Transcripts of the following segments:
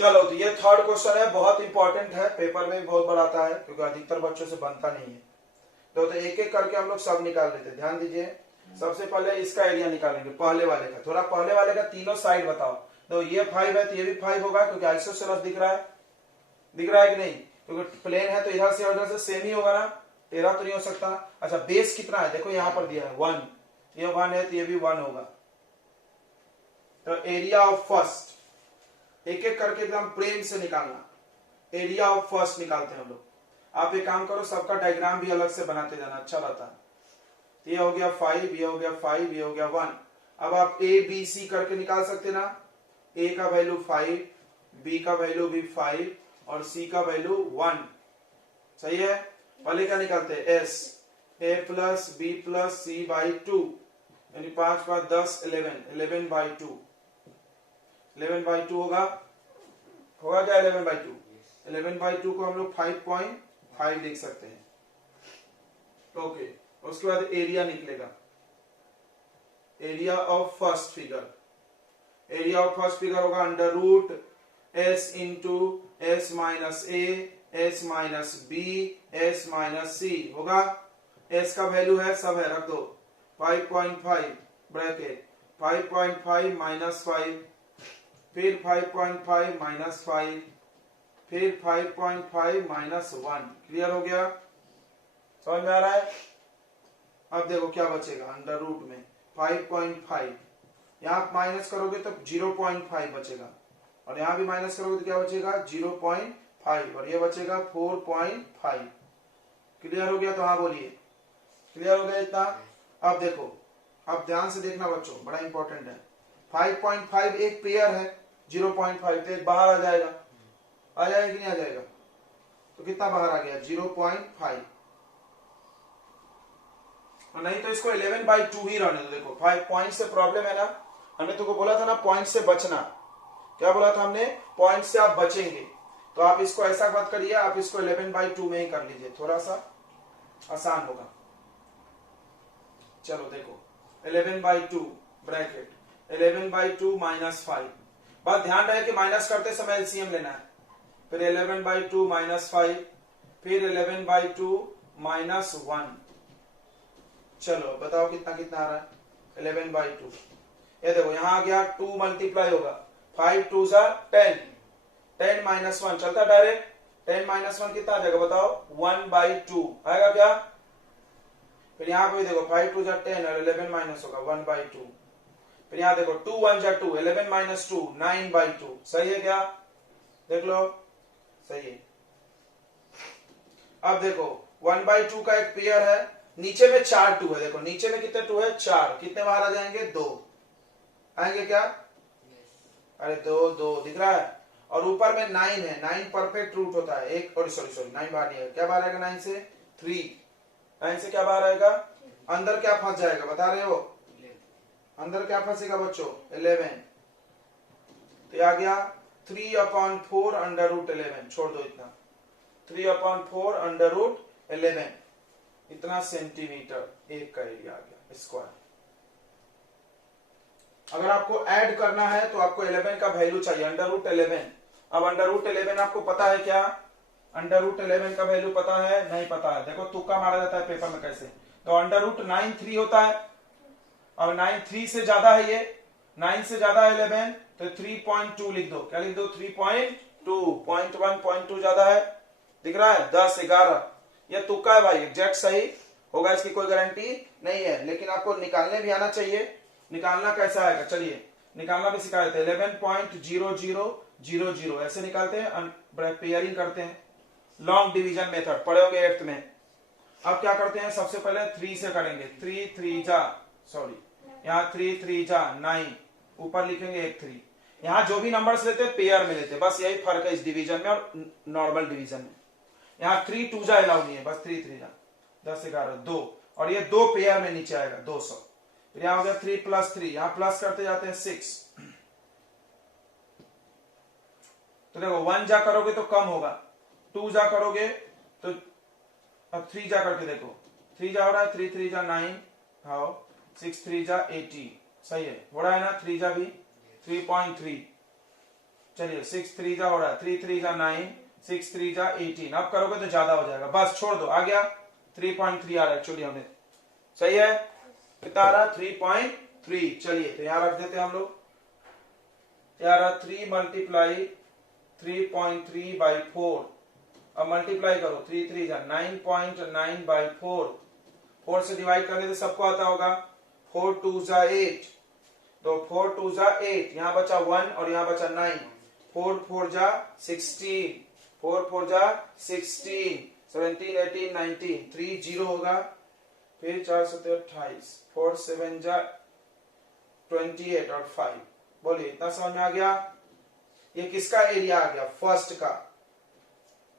चलो तो ये थर्ड क्वेश्चन है, बहुत इंपॉर्टेंट है, पेपर में भी बहुत बार आता है क्योंकि अधिकतर बच्चों से बनता नहीं है। तो एक एक करके हम लोग सब निकाल लेते हैं। ध्यान दीजिए, सबसे पहले इसका एरिया निकालेंगे, पहले वाले का। थोड़ा पहले वाले का तीनों साइड बताओ। तो ये 5 है तो ये भी 5 होगा क्योंकि आइसोसेलेस दिख रहा है, दिख रहा है कि नहीं, क्योंकि प्लेन है तो इधर से उधर से सेम ही होगा ना, तेरह तो नहीं हो सकता। अच्छा बेस कितना है, देखो यहाँ पर दिया है 1, ये 1 है तो ये भी 1 होगा। तो एरिया ऑफ फर्स्ट, एक एक करके एकदम प्रेम से निकालना। एरिया ऑफ फर्स्ट निकालते हैं हम लोग। आप एक काम करो, सबका डायग्राम भी अलग से बनाते जाना, अच्छा रहता है। ये हो गया 5, ये हो गया 5, ये हो गया 1। अब आप ए बी सी करके निकाल सकते ना। ए का वैल्यू 5, बी का वैल्यू भी 5 और सी का वैल्यू 1। सही है। पहले क्या निकालते हैं, S, A plus B plus C by 2, यानी 5 5 10 11, 11 बाई 2, 11 बाई 2 होगा क्या 11 बाई 2? 11 बाई 2 को हम लोग 5.5 लिख सकते हैं। ओके, उसके बाद एरिया निकलेगा, area of first figure. Area of first figure होगा under root S into S minus A, S minus B, S minus C होगा। एस का वैल्यू है, सब है, रख दो 5.5 ब्रैकेट, 5.5 माइनस 5, फिर 5.5 माइनस 5, फिर 5.5 माइनस 1। क्लियर हो गया, समझ में आ रहा है। अब देखो क्या बचेगा, अंडर रूट में 5.5, यहां माइनस करोगे तो 0.5 बचेगा, और यहां भी माइनस करोगे तो क्या बचेगा 0.5, और ये बचेगा 4.5। क्लियर हो गया, तो हाँ बोलिए, क्लियर हो गया इतना। अब देखो, अब ध्यान से देखना बच्चों, बड़ा इंपॉर्टेंट है। 5.5 एक पेयर है, 0.5 तो एक बाहर आ जाएगा, आ जाएगा कि नहीं आ जाएगा? तो कितना बाहर आ गया 0.5, और नहीं तो इसको 11/2 ही रहने दो। देखो 5 पॉइंट से प्रॉब्लम है ना, हमने तुमको बोला था ना पॉइंट से बचना। क्या बोला था हमने, पॉइंट से आप बचेंगे। तो आप इसको ऐसा मत करिए, आप इसको 11/2 में ही कर लीजिए, थोड़ा सा आसान होगा। चलो देखो 11/2 ब्रैकेट, 11/2 माइनस 5। बस ध्यान रहे कि माइनस करते समय एलसीएम लेना है। फिर 11/2 माइनस 5, फिर 11/2 माइनस 1। चलो बताओ कितना कितना आ रहा है, 11/2। ये देखो यहाँ आ गया 2 मल्टीप्लाई होगा, 5 2 10, 10 माइनस 1 चलता डायरेक्ट, 10 माइनस 1 कितना आ जाएगा बताओ, 1/2 आएगा क्या। फिर यहाँ पे देखो 5 2 10 और 11 माइनस होगा 1/2। फिर यहाँ देखो 2 1 2, 11 माइनस 2 9/2। सही है क्या, देख लो, सही है। अब देखो 1/2 का एक पेयर है, नीचे में 4 2 है। देखो नीचे में कितने 2 है, 4, कितने बाहर आ जाएंगे 2 आएंगे क्या, अरे 2 2 दिख रहा है। और ऊपर में 9 है, 9 परफेक्ट रूट होता है, एक और सॉरी 9 बाहर नहीं है, क्या बाहर आएगा 9 से 3, 9 से क्या बाहर आएगा, अंदर क्या फंस जाएगा बता रहे हो, अंदर क्या फंसेगा बच्चों 11। तो आ गया 3/4 अंडर रूट 11, छोड़ दो इतना, 3/4 अंडर रूट 11, इतना सेंटीमीटर एक का एरिया आ गया स्क्वायर। अगर आपको ऐड करना है तो आपको 11 का वैल्यू चाहिए, अंडर रूट 11। अब अंडर रूट 11 आपको पता है क्या, अंडर रूट 11 का वैल्यू पता है, नहीं पता है, देखो तुक्का मारा जाता है पेपर में कैसे। तो अंडर रूट 9 3 होता है, और 9 3 से ज्यादा है, ये 9 से ज्यादा है 11, तो 3.2 लिख दो। क्या लिख दो 3.2, 0.1 0.2 ज्यादा है, दिख रहा है 10 11। ये तुक्का है भाई, एग्जैक्ट सही होगा इसकी कोई गारंटी नहीं है, लेकिन आपको निकालने भी आना चाहिए। निकालना कैसा आएगा, चलिए निकालना भी सिखा देते हैं। 11.0000 ऐसे निकालते हैं, पेयरिंग करते हैं, लॉन्ग डिवीजन मेथड पढ़े होंगे 8th में। अब क्या करते हैं, सबसे पहले 3 से करेंगे, 3 3 जा, सॉरी यहाँ 3 3 जा 9, ऊपर लिखेंगे 1 3। यहाँ जो भी नंबर्स लेते हैं पेयर में लेते हैं, बस यही फर्क है इस डिवीजन में और नॉर्मल डिवीजन में। यहाँ 3 2 जा अलाउ नहीं है, बस 3 3 जा 10 11 2, और ये 2 पेयर में नीचे आएगा 200। फिर यहाँ हो गया 3 + 3, यहाँ प्लस करते जाते हैं 6। तो देखो 1 जा करोगे तो कम होगा, 2 जा करोगे तो, अब 3 जा करके देखो, 3 जा हो रहा है, 3 3 जा 9, हाँ 6 3 जा 80, सही है, हो रहा है ना 3 जा भी 3.3। चलिए 6 3 जा हो रहा है, 3 3 जा 9, 6 3 जा 18। अब करोगे तो ज्यादा हो जाएगा, बस छोड़ दो, आ गया 3.3 आ रहा है एक्चुअली हमें, सही है। कितना आ रहा है 3.3। चलिए तो यहां रख देते हैं हम लोग, यार 3 मल्टीप्लाई 3.3 बाई 4। अब मल्टीप्लाई करो, 3 3 जा 9.9 बाई 4, 4 से डिवाइड करने तो सबको आता होगा, 4 2 जा 8, तो 4 2 जा 8, यहाँ बचा 1 और यहाँ बचा 9, 4 4 जा 16, 4 4 जा 16, 17 18 19, 3 0 होगा, फिर 4 7 28, 4 7 जा 28 और 5। बोलिए इतना समझ में आ गया। ये किसका एरिया आ गया, फर्स्ट का,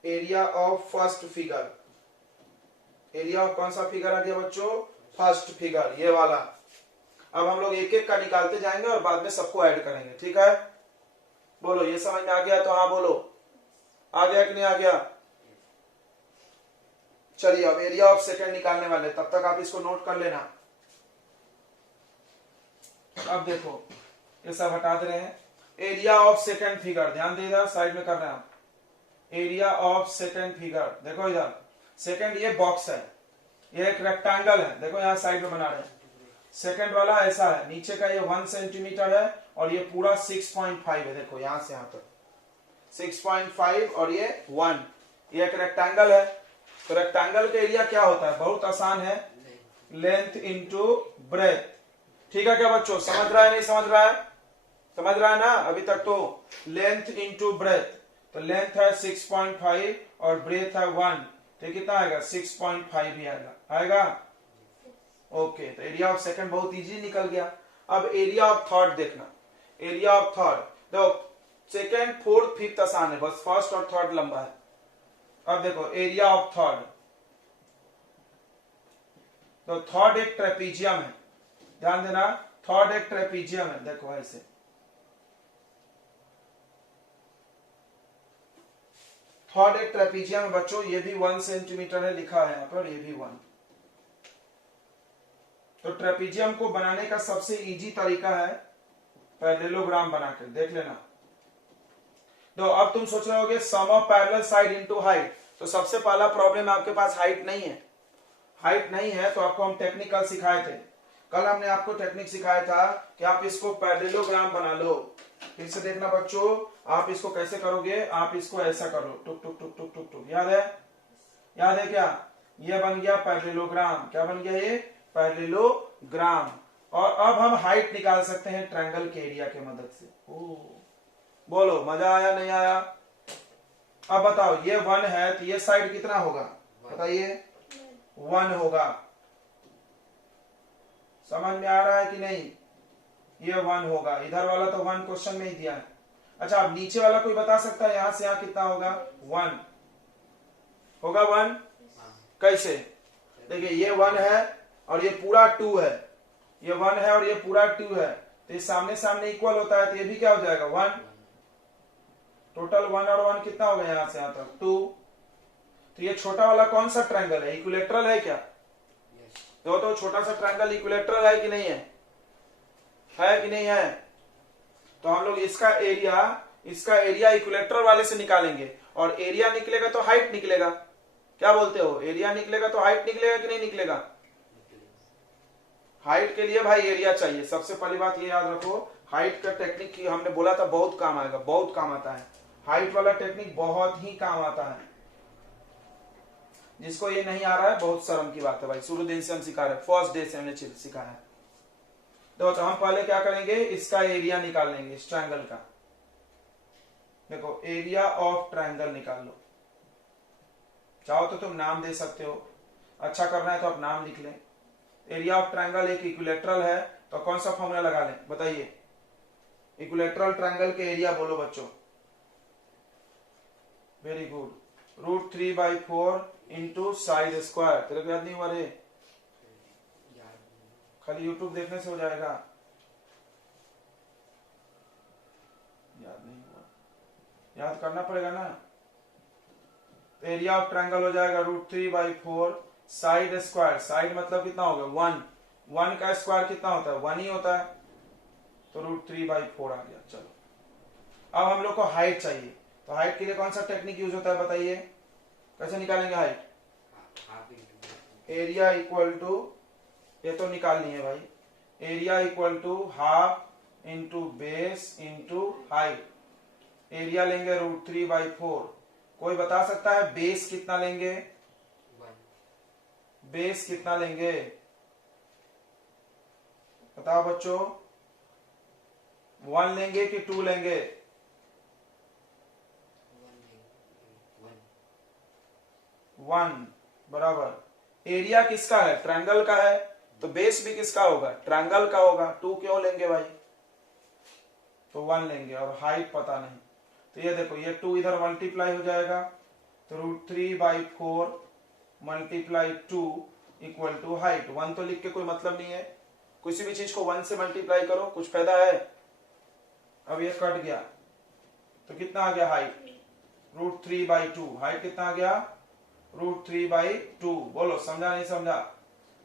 area of first figure. Area of कौन सा फिगर आ गया बच्चों, फर्स्ट फिगर, ये वाला। अब हम लोग एक एक का निकालते जाएंगे और बाद में सबको ऐड करेंगे, ठीक है। बोलो ये समझ में आ गया तो हाँ बोलो, आ गया कि नहीं आ गया। चलिए अब एरिया ऑफ सेकंड निकालने वाले, तब तक आप इसको नोट कर लेना। अब देखो ये सब हटा दे रहे हैं, एरिया ऑफ सेकंड फिगर, ध्यान दे इधर साइड में कर रहे हैं हम। एरिया ऑफ सेकंड फिगर, देखो इधर सेकंड ये बॉक्स है, ये एक रेक्टेंगल है, देखो यहाँ साइड में बना रहे हैं। सेकंड वाला ऐसा है, नीचे का ये 1 सेंटीमीटर है और ये पूरा 6.5 है, देखो यहां से यहां तक 6.5 और ये 1, ये एक रेक्टेंगल है। तो रेक्टेंगल का एरिया क्या होता है, बहुत आसान है, लेंथ इंटू ब्रेथ। ठीक है क्या बच्चों, समझ रहा है नहीं समझ रहा है, समझ रहा है ना अभी तक। तो लेंथ इंटू ब्रेथ, तो लेंथ है 6.5 और ब्रेथ है 1, तो कितना आएगा 6.5 ही आएगा। ओके, तो एरिया ऑफ सेकंड बहुत इजी निकल गया। अब एरिया ऑफ थर्ड देखना, एरिया ऑफ थर्ड देखो, सेकंड फोर्थ फिफ्थ आसान है, बस फर्स्ट और थर्ड लंबा है। अब देखो एरिया ऑफ थर्ड, तो थर्ड एक ट्रेपीजियम है, ध्यान देना, थर्ड एक ट्रेपीजियम है, देखो ऐसे। थर्ड एक ट्रेपीजियम है बच्चों, ये भी 1 सेंटीमीटर है, लिखा है यहाँ पर, ये भी 1। तो ट्रेपीजियम को बनाने का सबसे इजी तरीका है पैरेललोग्राम बनाकर, देख लेना। तो अब तुम सोच रहे होगे sum of parallel side into height, तो सबसे पहला प्रॉब्लम आपके पास हाइट नहीं है। हाइट नहीं है तो आपको हम टेक्निकल सिखाए थे, कल हमने आपको टेक्निक सिखाया था कि आप इसको पैरेललोग्राम बना लो। फिर से देखना बच्चों, आप इसको कैसे करोगे, आप इसको ऐसा करो, टुक टुक टुक टुक टुक टुक, याद है, याद है क्या, ये बन गया पैरेललोग्राम। क्या बन गया ये, पैरेललोग्राम। और अब हम हाइट निकाल सकते हैं ट्रायंगल के एरिया के मदद से। बोलो मजा आया नहीं आया। अब बताओ ये 1 है तो ये साइड कितना होगा बताइए, 1 होगा। समझ में आ रहा है कि नहीं, ये 1 होगा। इधर वाला तो 1 क्वेश्चन में ही दिया है। अच्छा अब नीचे वाला कोई बता सकता है यहां से यहां कितना होगा, 1 होगा। 1 कैसे, देखिए ये 1 है और ये पूरा 2 है, ये 1 है और ये पूरा 2 है, तो ये सामने सामने इक्वल होता है, तो ये भी क्या हो जाएगा 1। टोटल 1 और 1 कितना हो गया यहां से यहां तक 2। तो ये छोटा वाला कौन सा ट्रायंगल है, इक्विलेटरल है क्या, तो छोटा सा ट्रायंगल इक्विलेटरल है कि नहीं है कि नहीं है। तो हम लोग इसका एरिया इक्विलेटरल वाले से निकालेंगे, और एरिया निकलेगा तो हाइट निकलेगा। क्या बोलते हो, एरिया निकलेगा तो हाइट निकलेगा कि नहीं निकलेगा। हाइट के लिए भाई एरिया चाहिए, सबसे पहली बात ये याद रखो, हाइट का टेक्निक की हमने बोला था बहुत काम आएगा, बहुत काम आता है। हाइट वाला टेक्निक बहुत ही काम आता है। जिसको ये नहीं आ रहा है बहुत शर्म की बात है भाई, शुरू दिन से हम सिखा रहे हैं, फर्स्ट डे से हमने सिखाया है। तो हम पहले क्या करेंगे, इसका एरिया निकाल लेंगे इस ट्रायंगल का। देखो एरिया ऑफ ट्रायंगल निकाल लो, चाहो तो तुम नाम दे सकते हो, अच्छा करना है तो आप नाम लिख लें। एरिया ऑफ ट्रायंगल एक इक्विलेटरल है, तो कौन सा फॉर्मूला लगा लें बताइए, इक्विलेटरल ट्रायंगल के एरिया बोलो बच्चों। Very good, √3/4 into side square. तेरे को याद नहीं हुआ रे, खाली यूट्यूब देखने से हो जाएगा, याद नहीं हुआ, याद करना पड़ेगा ना। एरिया ऑफ ट्रायंगल हो जाएगा √3/4 साइड स्क्वायर, साइड मतलब कितना हो गया 1, 1 का स्क्वायर कितना होता है 1 ही होता है, तो √3/4 आ गया। चलो अब हम लोग को हाइट चाहिए, तो हाइट के लिए कौन सा टेक्निक यूज होता है बताइए, कैसे निकालेंगे हाइट? एरिया इक्वल टू, ये तो निकालनी है भाई, area equal to half into base into height. Area लेंगे √3/4। कोई बता सकता है बेस कितना लेंगे? बेस कितना लेंगे बताओ बच्चों, 1 लेंगे कि 2 लेंगे? 1 बराबर। एरिया किसका है? ट्रायंगल का है, तो बेस भी किसका होगा? ट्रायंगल का होगा। 2 क्यों लेंगे भाई? तो 1 लेंगे, और हाइट पता नहीं, तो ये देखो ये 2 इधर मल्टीप्लाई हो जाएगा, तो √3/4 मल्टीप्लाई 2 इक्वल टू हाइट। 1 तो लिख के कोई मतलब नहीं है, किसी भी चीज को 1 से मल्टीप्लाई करो, कुछ फायदा है? अब ये कट गया, तो कितना आ गया हाइट? √3/2। हाइट कितना आ गया? √3/2। बोलो समझा नहीं समझा?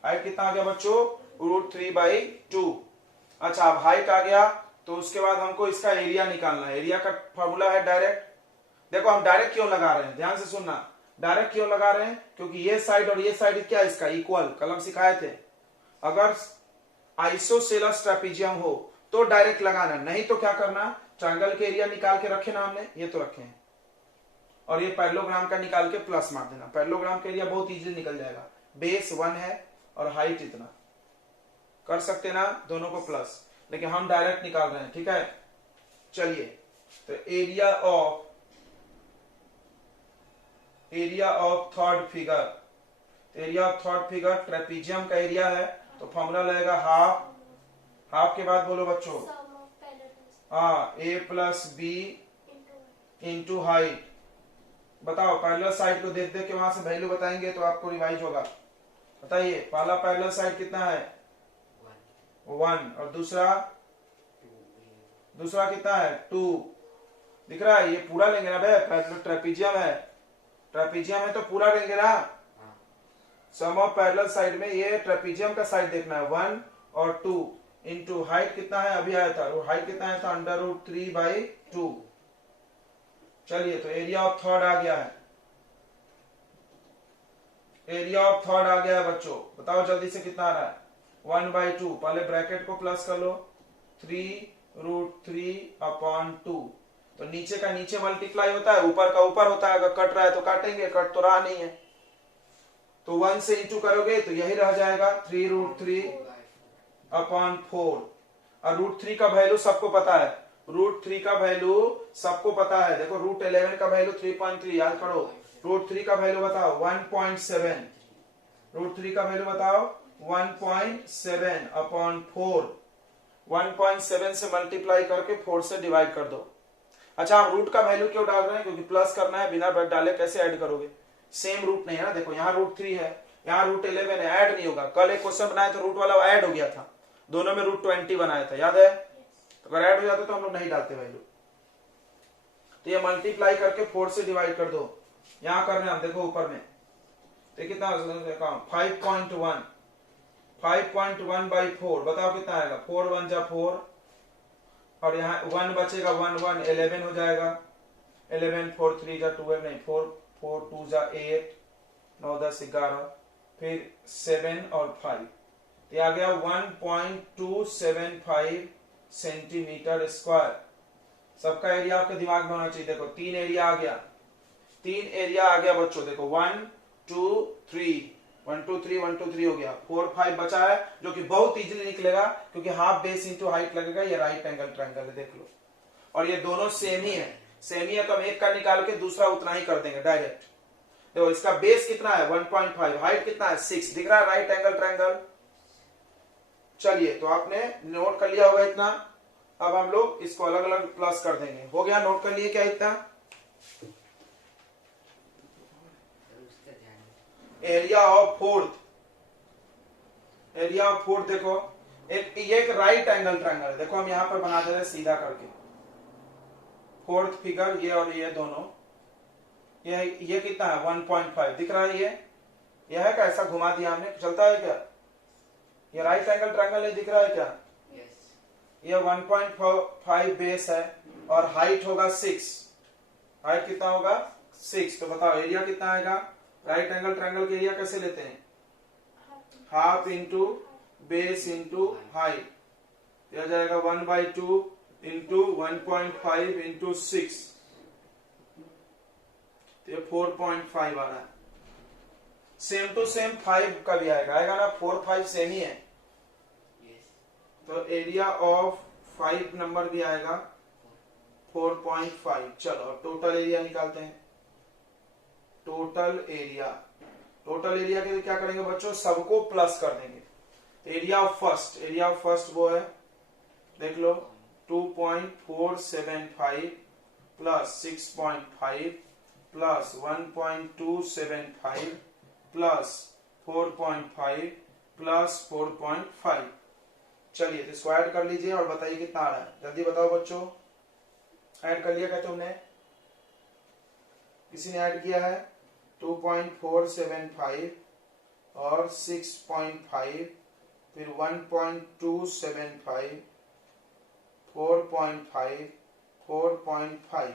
हाइट कितना आ गया बच्चों? √3/2। अच्छा, अब हाइट आ गया, तो उसके बाद हमको इसका एरिया निकालना है। एरिया का फॉर्मूला है डायरेक्ट। देखो हम डायरेक्ट क्यों लगा रहे हैं, ध्यान से सुनना। डायरेक्ट क्यों लगा रहे हैं? क्योंकि ये साइड और ये साइड क्या इसका इक्वल, कलम सिखाए थे। अगर आइसोसेलेस ट्रेपीजियम हो तो डायरेक्ट लगाना, नहीं तो क्या करना, ट्रायंगल के एरिया निकाल के रखे ना हमने, ये तो रखे हैं, और ये पैरेललोग्राम का निकाल के प्लस मार देना। पैरेललोग्राम के एरिया बहुत इजीली निकल जाएगा। बेस 1 है और हाइट इतना, कर सकते ना दोनों को प्लस, लेकिन हम डायरेक्ट निकाल रहे हैं, ठीक है। चलिए, तो area of third figure, area of third figure trapezium का एरिया है, तो फॉर्मूला लगेगा हाफ के बाद बोलो बच्चों, a+b इंटू हाइट। बताओ पैरेलल साइड को देख देख के वहां से वैल्यू बताएंगे तो आपको रिवाइज होगा। बताइए, पहला पैरेलल साइड कितना है? 1, और दूसरा कितना है? 2। दिख रहा है? ये पूरा लेंगे ना भाई, पैरेलल ट्रेपीजियम है तो पूरा लेंगे ना। सम ऑफ पैरेलल साइड में ये ट्रेपीजियम का साइड देखना है, 1 और 2 इंटू हाइट कितना है, अभी आया था, हाइट कितना आया था? √3/2। चलिए, तो एरिया ऑफ थर्ड आ गया है, एरिया ऑफ थर्ड आ गया है बच्चों। बताओ जल्दी से कितना आ रहा है? 1/2। पहले ब्रैकेट को प्लस कर लो, 3√3/2। तो नीचे का नीचे मल्टीप्लाई होता है, ऊपर का ऊपर होता है। अगर कट रहा है तो काटेंगे, कट तो रहा नहीं है, तो 1 से इंटू करोगे तो यही रह जाएगा 3√3/4। और √3 का वैल्यू सबको पता है, √3 का वैल्यू सबको पता है। देखो √11 का वैल्यू 3.3 याद करो। √3 का वैल्यू बताओ 1.7। √3 का वैल्यू बताओ 1.7/4। 1.7 से मल्टीप्लाई करके 4 से डिवाइड कर दो। अच्छा, हम रूट का वैल्यू क्यों डाल रहे हैं? क्योंकि प्लस करना है, बिना डाले कैसे ऐड करोगे? सेम रूट नहीं है ना। देखो यहाँ √3 है, यहाँ √11 है, ऐड नहीं होगा। कल एक क्वेश्चन बनाया तो रूट वाला ऐड हो गया था, दोनों में √20 बनाया था, याद है? तो अगर ऐड हो जाता तो हम लोग नहीं डालते वैल्यू। तो ये मल्टीप्लाई करके 4 से डिवाइड कर दो। यहां कर रहे हैं हम, देखो ऊपर में, तो कितना 5.1 5.1/4। बताओ कितना आएगा? 4 1 जा 4, और यहाँ 1 बचेगा, 1 1 11 हो जाएगा। 11 4 3 जा 12, नहीं 4 4 2 जा 8, 9 10 11, फिर 7 और 5, तो आ गया 1.275 सेंटीमीटर स्क्वायर। सबका एरिया आपके दिमाग में होना चाहिए। देखो 3 एरिया आ गया, 3 एरिया आ गया बच्चों। देखो 1 2 3 1 2 3 1 2 3 हो गया। 4 5 बचा है, जो कि बहुत इजीली निकलेगा, क्योंकि हाफ बेस इंटू हाइट लगेगा। ये राइट एंगल ट्रायंगल है, देख लो, और ये दोनों सेम ही है। तो हम एक का निकाल के दूसरा उतना ही कर देंगे डायरेक्ट। देखो इसका बेस कितना है? 1.5, हाइट कितना है? 6। दिख रहा है राइट एंगल ट्रायंगल। चलिए, तो आपने नोट कर लिया होगा इतना। अब हम लोग इसको अलग अलग प्लस कर देंगे। हो गया? नोट कर लिए क्या इतना? एरिया ऑफ फोर्थ, देखो एक राइट एंगल ट्रायंगल है। देखो हम यहां पर बना दे रहे सीधा करके फोर्थ फिगर, ये और ये दोनों, ये कितना है? 1.5 दिख रहा है। ये है क्या? ऐसा घुमा दिया हमने, चलता है क्या? ये राइट एंगल ट्रायंगल नहीं दिख रहा है क्या? ये 1.5 बेस है और हाइट होगा 6। हाइट कितना होगा 6। तो बताओ एरिया कितना आएगा। राइट एंगल ट्रायंगल के एरिया कैसे लेते हैं, half into base into height. यह जाएगा 1/2 इंटू 1.5 इंटू 6, तो ये 4.5 आ रहा है। सेम टू सेम 5 का भी आएगा ना, 4 5 सेम ही है। तो एरिया ऑफ 5 नंबर भी आएगा 4.5। चलो अब टोटल एरिया निकालते हैं। टोटल एरिया के लिए क्या करेंगे बच्चों, सबको प्लस कर देंगे। एरिया ऑफ फर्स्ट वो है, देख लो 2.475 प्लस 6.5 प्लस 1.275 प्लस 4.5 प्लस 4.5। चलिए तो इसको ऐड कर लीजिए और बताइए कितना आ रहा है। जल्दी बताओ बच्चों, ऐड कर लिया क्या तुमने, किसी ने ऐड किया है। 2.475 और 6.5 फिर 1.275 4.5 4.5।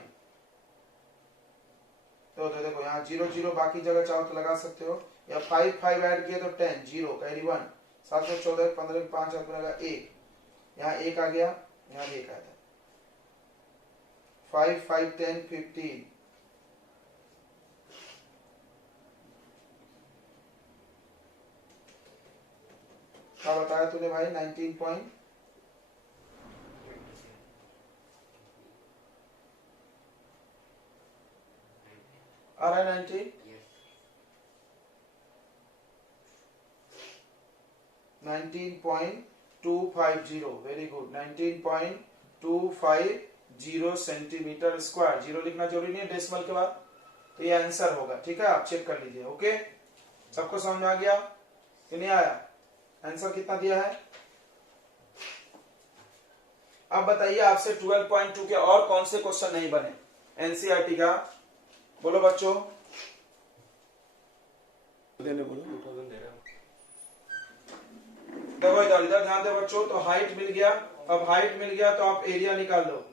तो देखो यहाँ 0 0 बाकी जगह चाहो तो लगा सकते हो, या 5 5 ऐड किए तो 10 0 कैरी 1 7 में 14 15 5 1, यहाँ 1 आ गया, यहाँ 1 आया था। 5 5 10 15। क्या बताया तूने भाई, 19 पॉइंट आ रहा है 19। 19.250 very good. 19.250 centimetre square. Zero लिखना जरूरी नहीं है डेसिमल के बाद, तो ये आंसर होगा। ठीक है, आप चेक कर लीजिए। ओके, सबको समझ में आ गया कि नहीं आया, आंसर कितना दिया है। अब बताइए आपसे 12.2 के और कौन से क्वेश्चन नहीं बने एनसीईआरटी का, बोलो बच्चों। देखो इधर ध्यान दे बच्चों। तो हाइट मिल गया, अब हाइट मिल गया तो आप एरिया निकाल लो।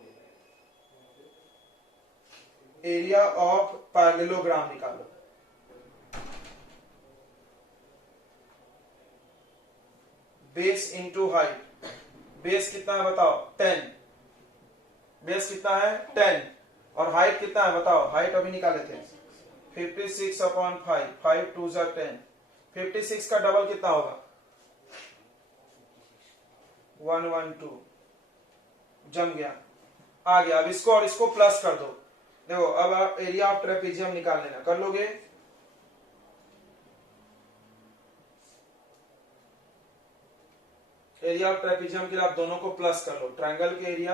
एरिया ऑफ पैरेललोग्राम निकालो। Base into height. बेस कितना है बताओ, 10। बेस कितना है 10 और हाइट कितना है बताओ, हाइट अभी निकाले थे 56/5 5 2 10। 56 का डबल कितना होगा 112। जम गया, आ गया। अब इसको और इसको प्लस कर दो। देखो अब आप एरिया ऑफ ट्रेपेजियम निकाल लेना, कर लोगे। एरिया ऑफ ट्रेपेजियम के लिए आप दोनों को प्लस कर लो, ट्रायंगल के एरिया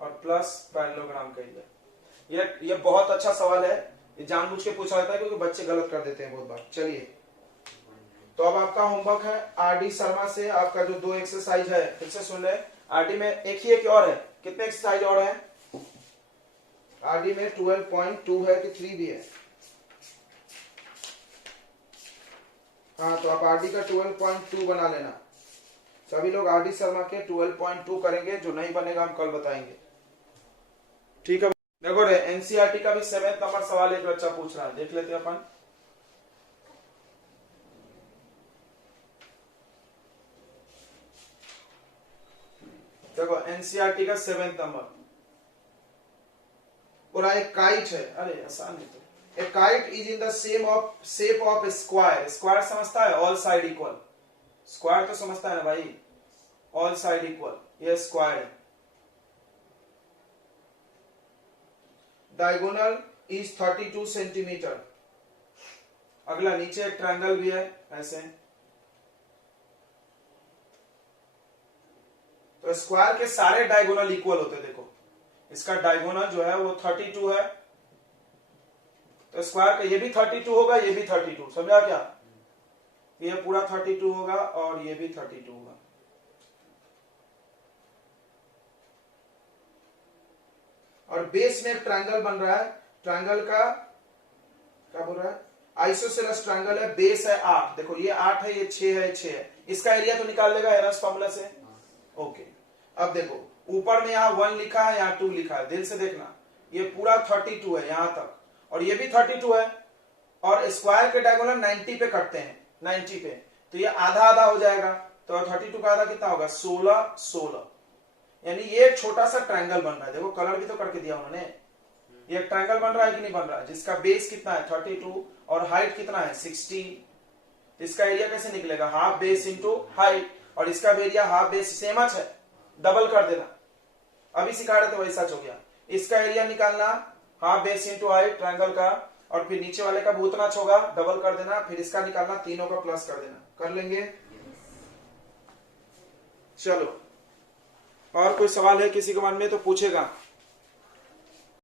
और प्लस पैरेललोग्राम का एरिया। ये बहुत अच्छा सवाल है, ये जानबूझ के पूछा जाता है क्योंकि बच्चे गलत कर देते हैं बहुत बार। चलिए तो अब आपका होमवर्क है आरडी शर्मा से, आपका जो 2 एक्सरसाइज है फिर से सुन ले। आरडी में एक ही एक और है, कितने एक्सरसाइज और है आरडी में? 12.2 है कि 3 भी है? हाँ, तो आप आरडी का 12.2 बना लेना। सभी लोग आरडी शर्मा के 12.2 करेंगे, जो नहीं बनेगा हम कल बताएंगे। ठीक है, देखो रे एनसीईआरटी का भी 7 नंबर सवाल एक बच्चा पूछ रहा है, देख लेते हैं अपन। देखो एनसीईआरटी का 7 नंबर, पूरा एक काइट है। अरे आसान है। तो ए kite is in the shape of square. Square समझता है, ऑल साइड इक्वल। स्क्वायर तो समझता है ना भाई, ऑल साइड इक्वल, ये स्क्वायर है। Diagonal is 32 centimetre. अगला नीचे एक ट्रायंगल भी है ऐसे। तो स्क्वायर के सारे डायगोनल इक्वल होते हैं। देखो इसका डायगोनल जो है वो 32 है, तो स्क्वायर का ये भी 32 होगा, ये भी 32, समझा क्या? ये पूरा 32 होगा और ये भी 32 होगा। और बेस में एक ट्रायंगल बन रहा है, ट्रायंगल का क्या बोल रहा है, आइसोसेलेस ट्रायंगल है, बेस है 8। देखो ये 8 है, ये 6 है, 6 है। इसका एरिया तो निकाल लेगा एरर्स फॉर्मूला से। ओके, अब देखो ऊपर में यहाँ 1 लिखा है, यहाँ 2 लिखा है, दिल से देखना, ये पूरा 32 है यहां तक, और ये भी 32 है, और स्क्वायर के डायगोनल 90 पे कटते हैं, 90 पे, तो ये आधा आधा हो जाएगा। तो 32 का आधा कितना होगा? 16 16। यानी ये एक छोटा सा ट्रायंगल बन रहा है। देखो कलर भी तो करके दिया उन्होंने। ये एक ट्रायंगल बन रहा है कि नहीं बन रहा है, जिसका बेस कितना है 32 और हाइट कितना है 16। इसका एरिया कैसे निकलेगा? हाफ बेस इंटू हाइट, और इसका भी एरिया हाफ बेस सेम है, डबल कर देना। अभी सिखा रहे थे वही सच हो गया। इसका एरिया निकालना half base into height triangle का, और फिर नीचे वाले का भी उतना होगा, डबल कर देना, फिर इसका निकालना, तीनों का प्लस कर देना। कर लेंगे? चलो, और कोई सवाल है किसी के मन में तो पूछेगा।